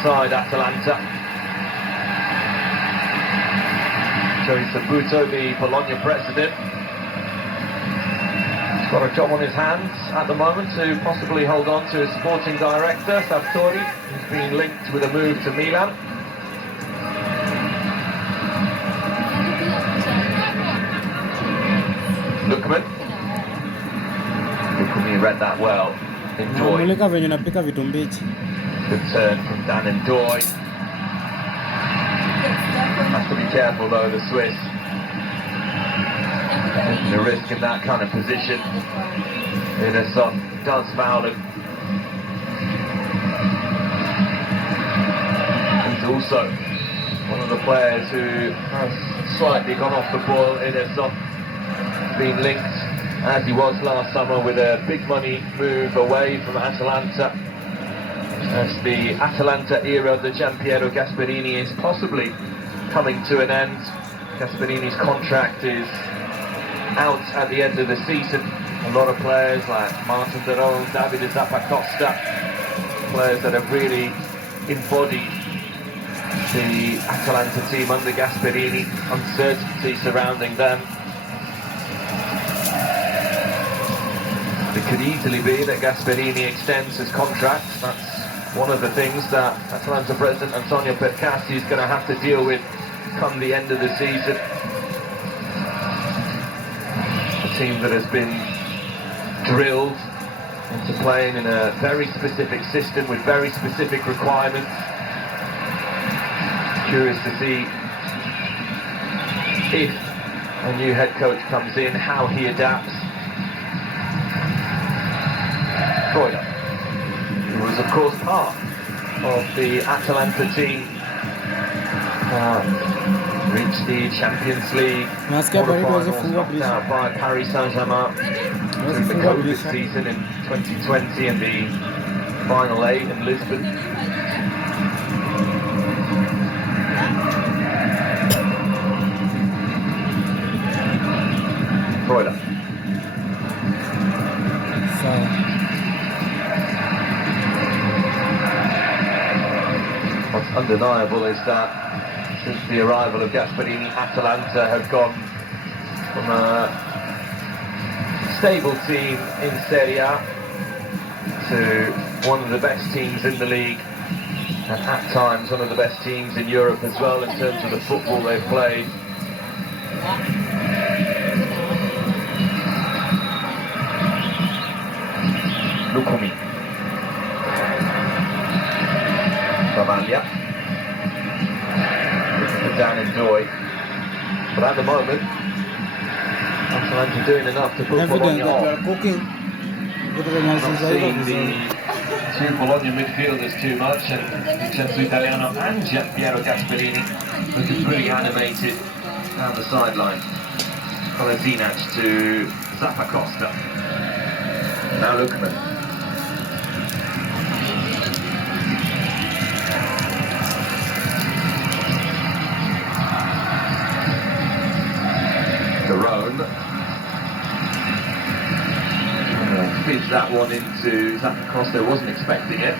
inside Atalanta. Joey Saputo, the Bologna president, he's got a job on his hands at the moment to possibly hold on to his sporting director, Sartori, who's been linked with a move to Milan. Lookman read that well. Enjoy. Good turn from Dan Enjoy. Has to be careful though, the Swiss. Taking a risk in that kind of position. Ederson does foul him. He's also one of the players who has slightly gone off the ball. Ederson been linked, as he was last summer, with a big money move away from Atalanta, as the Atalanta era of the Gianpiero Gasperini is possibly coming to an end. Gasperini's contract is out at the end of the season. A lot of players like Martin de Roon, Davide Zappacosta, players that have really embodied the Atalanta team under Gasperini, uncertainty surrounding them. It could easily be that Gasperini extends his contract. That's one of the things that Atalanta president Antonio Percassi is going to have to deal with come the end of the season. A team that has been drilled into playing in a very specific system with very specific requirements. Curious to see if a new head coach comes in, how he adapts. Freuler, who was of course part of the Atalanta team, reached the Champions League quarterfinals, knocked out by Paris Saint-Germain through the COVID season in 2020 and the final 8 in Lisbon. Freuler. What's undeniable is that since the arrival of Gasperini, Atalanta have gone from a stable team in Serie A to one of the best teams in the league, and at times one of the best teams in Europe as well in terms of the football they've played. Lukumi. Travaglia. Dan Enjoy. But at the moment, Atalanta doing enough to put Bologna off. Not seeing the two Bologna midfielders too much, and Vincenzo Italiano and Gianpiero Gasperini looking pretty animated down the sideline. Kolasinac to Zappacosta. Now Lookman. De Roon. Feeds that one into Zappacosta, wasn't expecting it.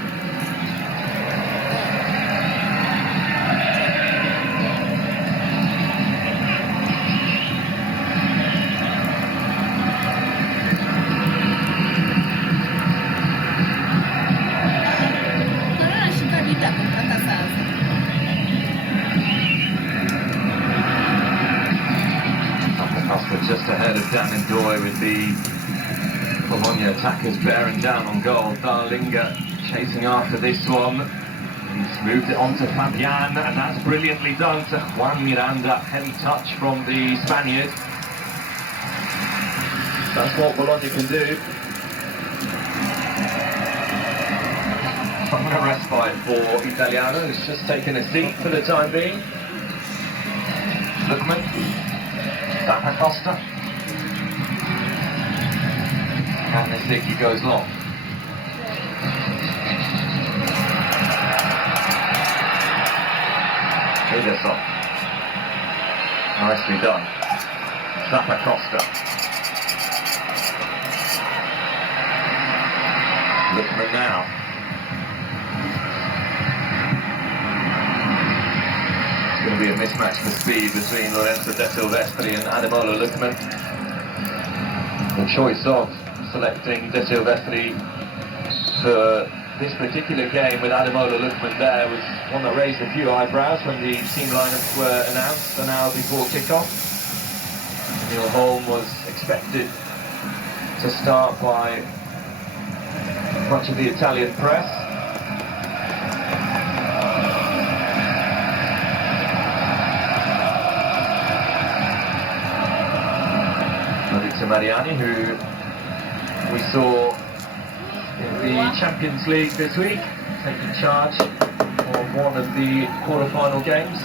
Just ahead of Dan Enjoy with the Bologna attackers bearing down on goal. Darlinga chasing after this one. He's moved it on to Fabian, and that's brilliantly done to Juan Miranda. Heavy touch from the Spaniard. That's what Bologna can do. From a respite for Italiano, who's just taken a seat for the time being. Lookman. Zappacosta. And Nesicki goes long. Ederson. Nicely done. Zappacosta. Lookman now. be a mismatch for speed between Lorenzo De Silvestri and Ademola Lookman. The choice of selecting De Silvestri for this particular game with Ademola Lookman there was one that raised a few eyebrows when the team lineups were announced an hour before kickoff. Neil Holm was expected to start by much of the Italian press. Maurizio Mariani, who we saw in the Champions League this week, taking charge of one of the quarter-final games.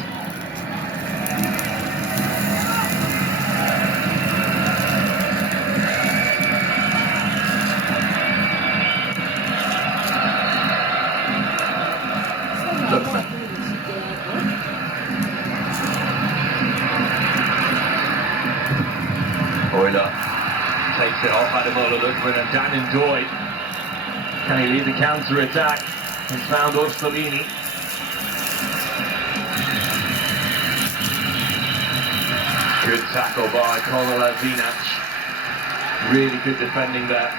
Lookman. Euler takes it off Ademola Lookman and Dan N'Doye. Can he lead the counter-attack? He's found Orsolini. Good tackle by Kolasinac. Really good defending there.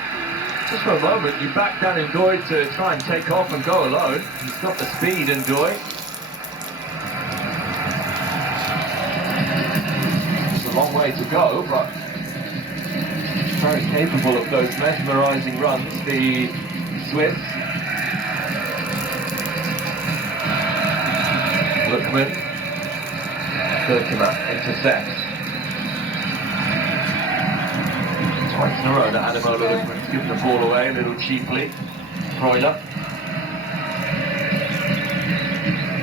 Just for a moment, you back Dan N'Doye to try and take off and go alone. He's got the speed, N'Doye. It's a long way to go, but very capable of those mesmerising runs, the Swiss. Lookman. Kirkema intercepts. Twice in a row that Ademola Lookman's given the ball away a little cheaply. Freuler.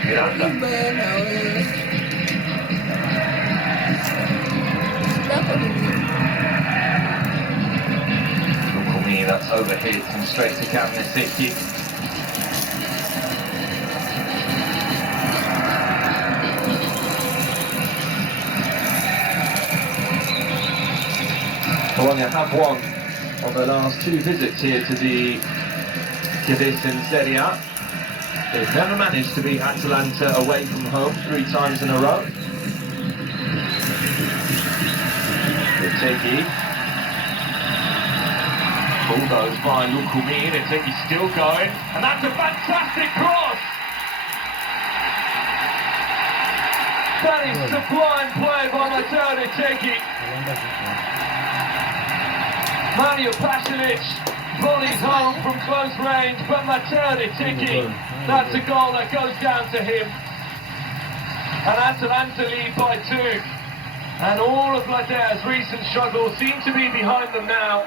Miranda. Lucumini, that's overhit and straight to Kamnicki. Bologna have won on their last two visits here to the this in Serie A. They've never managed to beat Atalanta away from home 3 times in a row. Retegui. Ball goes by Lucumini. Retegui's still going, and that's a fantastic cross! That is sublime play by Matteo Retegui. Mario Pasalic volleys home from close range, but Matteo Retegui, that's a goal that goes down to him. And Atalanta lead by 2. And all of Bladea's recent struggles seem to be behind them now.